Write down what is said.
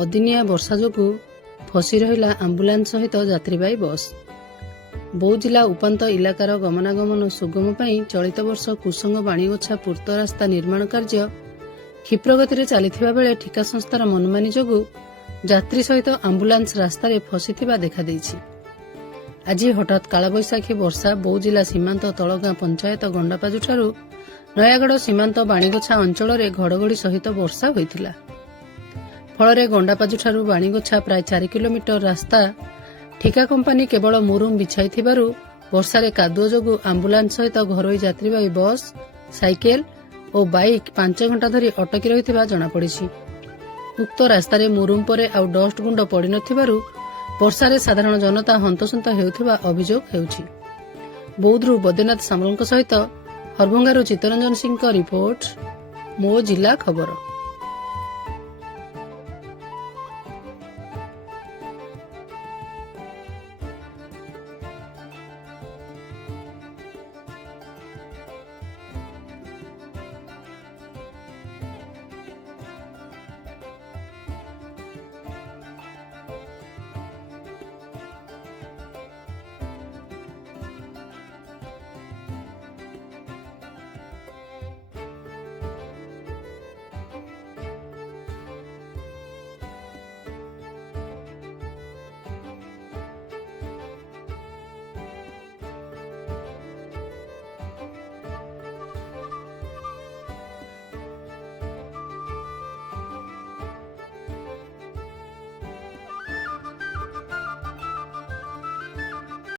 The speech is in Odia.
ଅଦିନିଆ ବର୍ଷା ଯୋଗୁଁ ଫସି ରହିଲା ଆମ୍ବୁଲାନ୍ସ ସହିତ ଯାତ୍ରୀବାହୀ ବସ୍। ବୌଦ୍ଧ ଜିଲ୍ଲା ଉପାନ୍ତ ଇଲାକାର ଗମନାଗମନ ସୁଗମ ପାଇଁ ଚଳିତ ବର୍ଷ କୁସଙ୍ଗ ବାଣୀଗୋଛା ପୂର୍ତ୍ତ ରାସ୍ତା ନିର୍ମାଣ କାର୍ଯ୍ୟ କ୍ଷିପ୍ରଗତିରେ ଚାଲିଥିବା ବେଳେ ଠିକା ସଂସ୍ଥାର ମନମାନି ଯୋଗୁଁ ଯାତ୍ରୀ ସହିତ ଆମ୍ବୁଲାନ୍ସ ରାସ୍ତାରେ ଫସିଥିବା ଦେଖାଦେଇଛି। ଆଜି ହଠାତ୍ କାଳବୈଶାଖୀ ବର୍ଷା ବୌଦ୍ଧ ଜିଲ୍ଲା ସୀମାନ୍ତ ତଳଗାଁ ପଞ୍ଚାୟତ ଗଣ୍ଡାପାଜୁଠାରୁ ନୟାଗଡ଼ ସୀମାନ୍ତ ବାଣୀଗୋଛା ଅଞ୍ଚଳରେ ଘଡ଼ଘଡ଼ି ସହିତ ବର୍ଷା ହୋଇଥିଲା। ଫଳରେ ଗଣ୍ଡାପାଜୁଠାରୁ ବାଣୀଗୋଛା ପ୍ରାୟ 4 କିଲୋମିଟର ରାସ୍ତା ଠିକା କମ୍ପାନୀ କେବଳ ମୁରୁମ ବିଛାଇଥିବାରୁ ବର୍ଷାରେ କାଦୁଅ ଯୋଗୁଁ ଆମ୍ବୁଲାନ୍ସ ସହିତ ଘରୋଇ ଯାତ୍ରୀବାହୀ ବସ୍, ସାଇକେଲ ଓ ବାଇକ୍ 5 ଘଣ୍ଟା ଧରି ଅଟକି ରହିଥିବା ଜଣାପଡ଼ିଛି। ଉକ୍ତ ରାସ୍ତାରେ ମୁରୁମ ପରେ ଆଉ ଡଷ୍ଟ ଗୁଣ୍ଡ ପଡ଼ିନଥିବାରୁ ବର୍ଷାରେ ସାଧାରଣ ଜନତା ହନ୍ତସନ୍ତ ହେଉଥିବା ଅଭିଯୋଗ ହେଉଛି। ବୌଦ୍ଧରୁ ବୈଦ୍ୟନାଥ ସାମଲଙ୍କ ସହିତ ହରଭଙ୍ଗାରୁ ଚିତ୍ତରଞ୍ଜନ ସିଂଙ୍କ ରିପୋର୍ଟ, ମୋ ଜିଲ୍ଲା ଖବର।